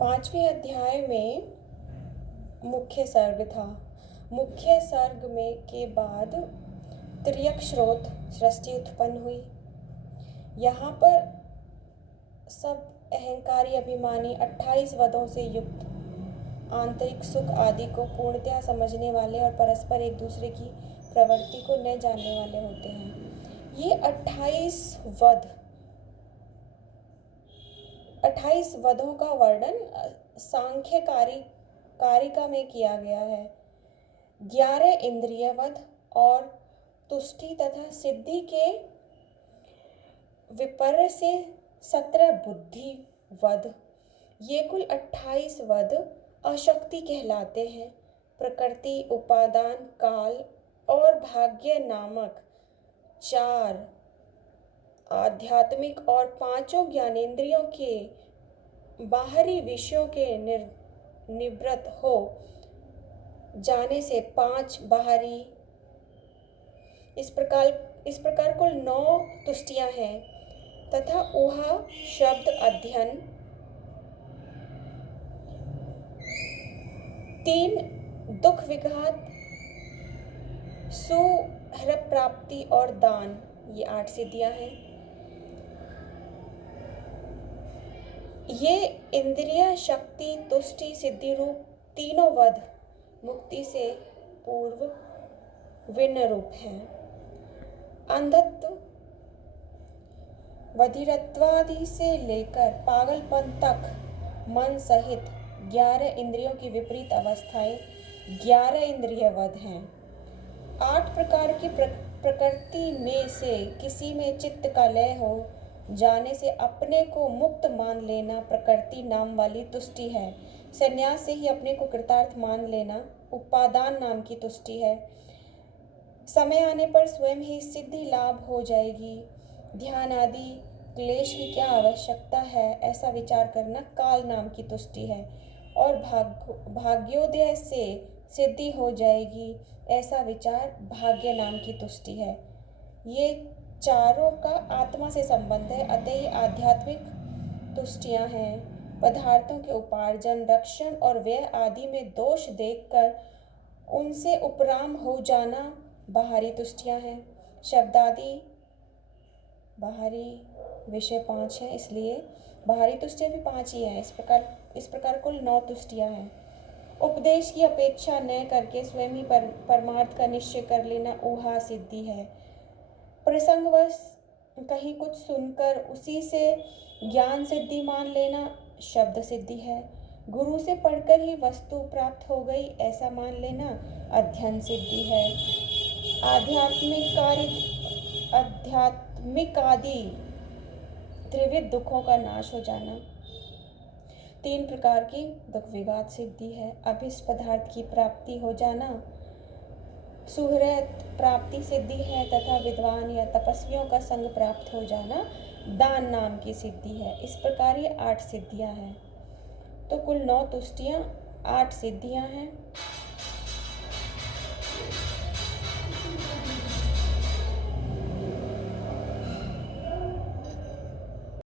पांचवें अध्याय में मुख्य सर्ग था। मुख्य सर्ग में के बाद त्रियक स्रोत सृष्टि उत्पन्न हुई। यहाँ पर सब अहंकारी अभिमानी 28 वदों से युक्त आंतरिक सुख आदि को पूर्णतया समझने वाले और परस्पर एक दूसरे की प्रवृत्ति को न जानने वाले होते हैं। ये 28 वधों का वर्णन सांख्य कारिका में किया गया है। 11 इंद्रिय वध और तुष्टि तथा सिद्धि के विपर्य से 17 बुद्धि वध। ये कुल 28 वध अशक्ति कहलाते हैं। प्रकृति, उपादान, काल और भाग्य नामक 4 आध्यात्मिक और 5 ज्ञानेंद्रियों के बाहरी विषयों के निवृत्त हो जाने से 5 बाहरी। इस प्रकार कुल 9 तुष्टियां हैं तथा ऊहा शब्द अध्ययन, 3 दुख विघात, सुहृद प्राप्ति और दान, ये 8 सिद्धियां हैं। ये इंद्रिय शक्ति तुष्टि सिद्धि रूप तीनों वध मुक्ति से पूर्व भिन्न रूप हैं। अंधत्व, बधिरत्वादि से लेकर पागलपन तक मन सहित 11 इंद्रियों की विपरीत अवस्थाएं 11 इंद्रिय वध हैं। 8 प्रकार की प्रकृति में से किसी में चित्त का लय हो जाने से अपने को मुक्त मान लेना प्रकृति नाम वाली तुष्टि है। संन्यास से ही अपने को कृतार्थ मान लेना उपादान नाम की तुष्टि है। समय आने पर स्वयं ही सिद्धि लाभ हो जाएगी। ध्यान आदि क्लेश की क्या आवश्यकता है, ऐसा विचार करना काल नाम की तुष्टि है। और भाग्योदय से सिद्धि हो जाएगी, ऐसा विचार भाग्य नाम की तुष्टि है। ये चारों का आत्मा से संबंध है, अतः आध्यात्मिक तुष्टियां हैं। पदार्थों के उपार्जन, रक्षण और व्यय आदि में दोष देखकर उनसे उपराम हो जाना बाहरी तुष्टियां हैं। शब्दादि बाहरी विषय 5 हैं, इसलिए बाहरी तुष्टियां भी 5 ही हैं। इस प्रकार कुल 9 तुष्टियां हैं। उपदेश की अपेक्षा न करके स्वयं ही परमार्थ का निश्चय कर लेना ऊहा सिद्धि है। प्रसंगवश कहीं कुछ सुनकर उसी से ज्ञान सिद्धि मान लेना शब्द सिद्धि है। गुरु से पढ़कर ही वस्तु प्राप्त हो गई, ऐसा मान लेना अध्ययन सिद्धि है। आध्यात्मिक आदि त्रिविध दुखों का नाश हो जाना। 3 प्रकार की दुख विघात सिद्धि है। अभिष्ट पदार्थ की प्राप्ति हो जाना सुहृद प्राप्ति सिद्धि है तथा विद्वान या तपस्वियों का संग प्राप्त हो जाना दान नाम की सिद्धि है। इस प्रकार ये 8 सिद्धियां हैं। तो कुल 9 तुष्टियां 8 सिद्धियां हैं।